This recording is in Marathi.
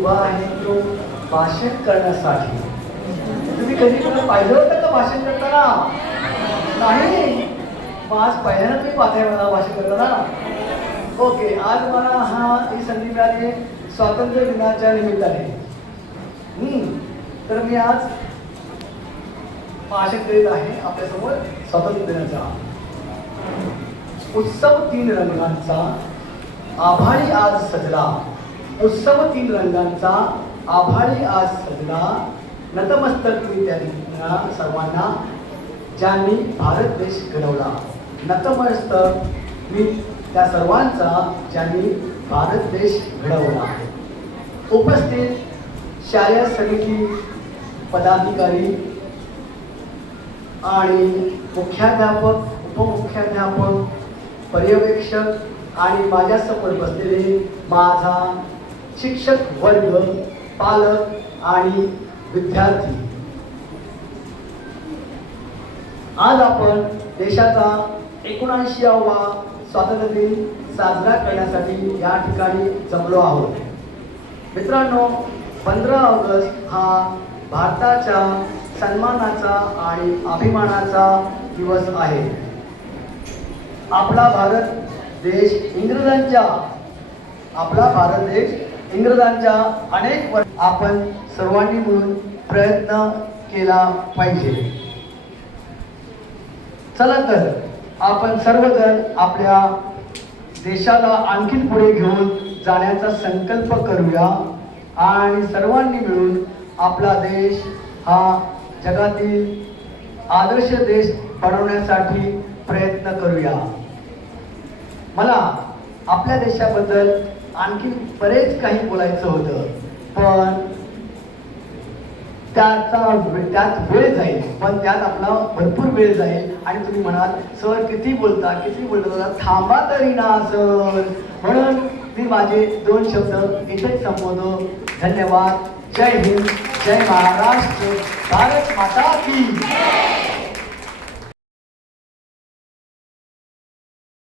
उभा आहे तो भाषण करण्यासाठी. तुम्ही कधी कोणी पाहिलं होतं का भाषण करताना? नाही. मग आज पहिल्यांदा तुम्ही पाहताय मला भाषण करताना. ओके, आज मला ही संधी मिळाली स्वातंत्र्य दिनाच्या निमित्ताने. तर मी आज भाषण करीत आहे आपल्यासमोर स्वातंत्र्य दिनाचा. उत्सव तीन रंगांचा आभाळी आज सजला. उत्सव तीन रंगांचा आभाळी आज सजला. नतमस्तक मी त्यांना सर्वांना ज्यांनी भारत देश घडवला. नतमस्तक मी त्या सर्वांचा ज्यांनी भारत देश घडवला. उपस्थित शालेय समिती पदाधिकारी आणि मुख्याध्यापक, उपमुख्याध्यापक, पर्यवेक्षक आणि माझ्यासमोर बसलेले माझा शिक्षक वर्ग, पालक आणि विद्यार्थी. आज आपण देशाचा 79वा स्वातंत्र्य दिन साजरा करण्यासाठी या ठिकाणी जमलो आहोत. मित्रांनो, 15 ऑगस्ट हा भारताच्या सन्मानाचा आणि अभिमानाचा दिवस आहे. आपला भारत देश इंग्रजांच्या अनेक वर्ष आपण सर्वांनी मिळून प्रयत्न केला पाहिजे. चला तर आपण सर्वजण आपल्या देशाला आणखी पुढे घेऊन जाण्याचा संकल्प करूया आणि सर्वांनी मिळून आपला देश हा जगातील आदर्श देश बनवण्यासाठी प्रयत्न करूया. मला आपल्या देशाबद्दल आणखी बरेच काही बोलायचं होतं, पण त्यात वेळ जाईल. पण त्यात आपला भरपूर वेळ जाईल आणि तुम्ही म्हणाल सर किती बोलता. थांबा तरी ना सर. म्हणून मी माझे 2 शब्द इथेच संबोधतो. धन्यवाद. जय हिंद, जय महाराष्ट्र, भारत माता की